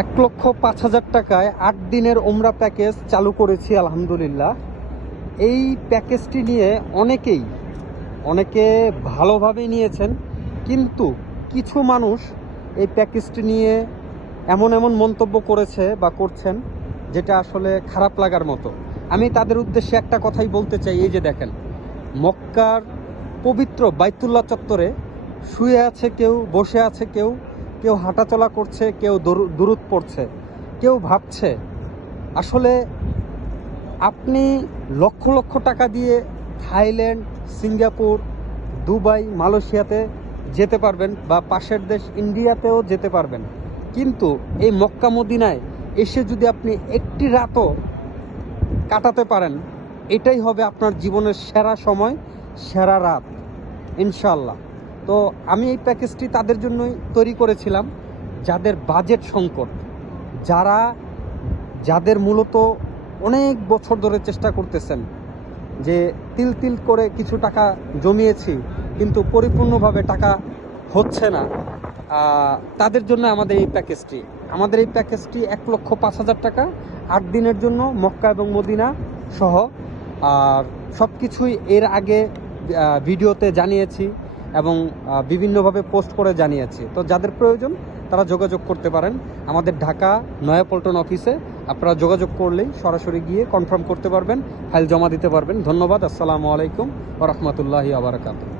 1,05,000 টাকায় 8 দিনের ওমরা প্যাকেজ চালু করেছি আলহামদুলিল্লাহ। এই প্যাকেজটি নিয়ে অনেকে ভালোভাবেই নিয়েছেন, কিন্তু কিছু মানুষ এই প্যাকেজটি নিয়ে এমন মন্তব্য করেছে বা করছেন যেটা আসলে খারাপ লাগার মতো। আমি তাদের উদ্দেশ্যে একটা কথাই বলতে চাই, এই যে দেখেন, মক্কার পবিত্র বাইতুল্লাহ চত্বরে শুয়ে আছে কেউ, বসে আছে কেউ, কেউ হাঁটাচলা করছে, কেউ দুরূদ পড়ছে, কেউ ভাবছে আসলে আপনি লক্ষ লক্ষ টাকা দিয়ে থাইল্যান্ড, সিঙ্গাপুর, দুবাই, মালয়েশিয়াতে যেতে পারবেন বা পাশের দেশ ইন্ডিয়াতেও যেতে পারবেন, কিন্তু এই মক্কা মদিনায় এসে যদি আপনি একটি রাতও কাটাতে পারেন, এটাই হবে আপনার জীবনের সেরা সময়, সেরা রাত ইনশাল্লাহ। তো আমি এই প্যাকেজটি তাদের জন্যই তৈরি করেছিলাম যাদের বাজেট সংকট, যাদের মূলত অনেক বছর ধরে চেষ্টা করতেছেন যে তিল করে কিছু টাকা জমিয়েছি কিন্তু পরিপূর্ণভাবে টাকা হচ্ছে না, তাদের জন্য আমাদের এই প্যাকেজটি। 1,05,000 টাকা 8 দিনের জন্য মক্কা এবং মদিনা সহ। আর সব কিছুই এর আগে ভিডিওতে জানিয়েছি এবং বিভিন্নভাবে পোস্ট করে জানিয়েছি। তো যাদের প্রয়োজন তারা যোগাযোগ করতে পারেন আমাদের ঢাকা নয়াপল্টন অফিসে। আপনারা যোগাযোগ করলেই সরাসরি গিয়ে কনফার্ম করতে পারবেন, ফাইল জমা দিতে পারবেন। ধন্যবাদ। আসসালামু আলাইকুম ওয়া রাহমাতুল্লাহি ওয়া বারাকাতুহু।